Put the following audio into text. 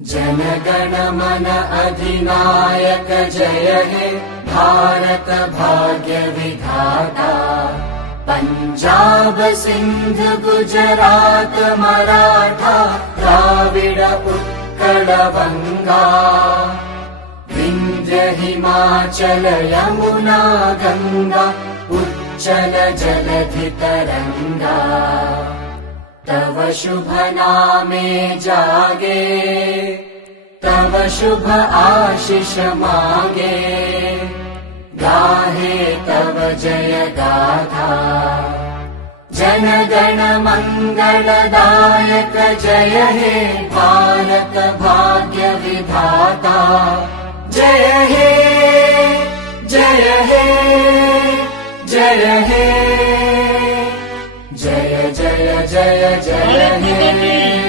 जनगण मन अधिनायक जय हे भारत भाग्य विधाता। पंजाब सिंध गुजरात मराठा द्राविड उत्कल बंगा। विंध्य हिमाचल यमुना गंगा उच्चल जलधि तरंगा। तव शुभ नामे जागे तव शुभ आशीष मागे। गाहे तव जय गाथा जनगण मंगलदायक जय हे भारत भाग्य विधाता। जय हे जय हे जय हे जय जय जय जय हे।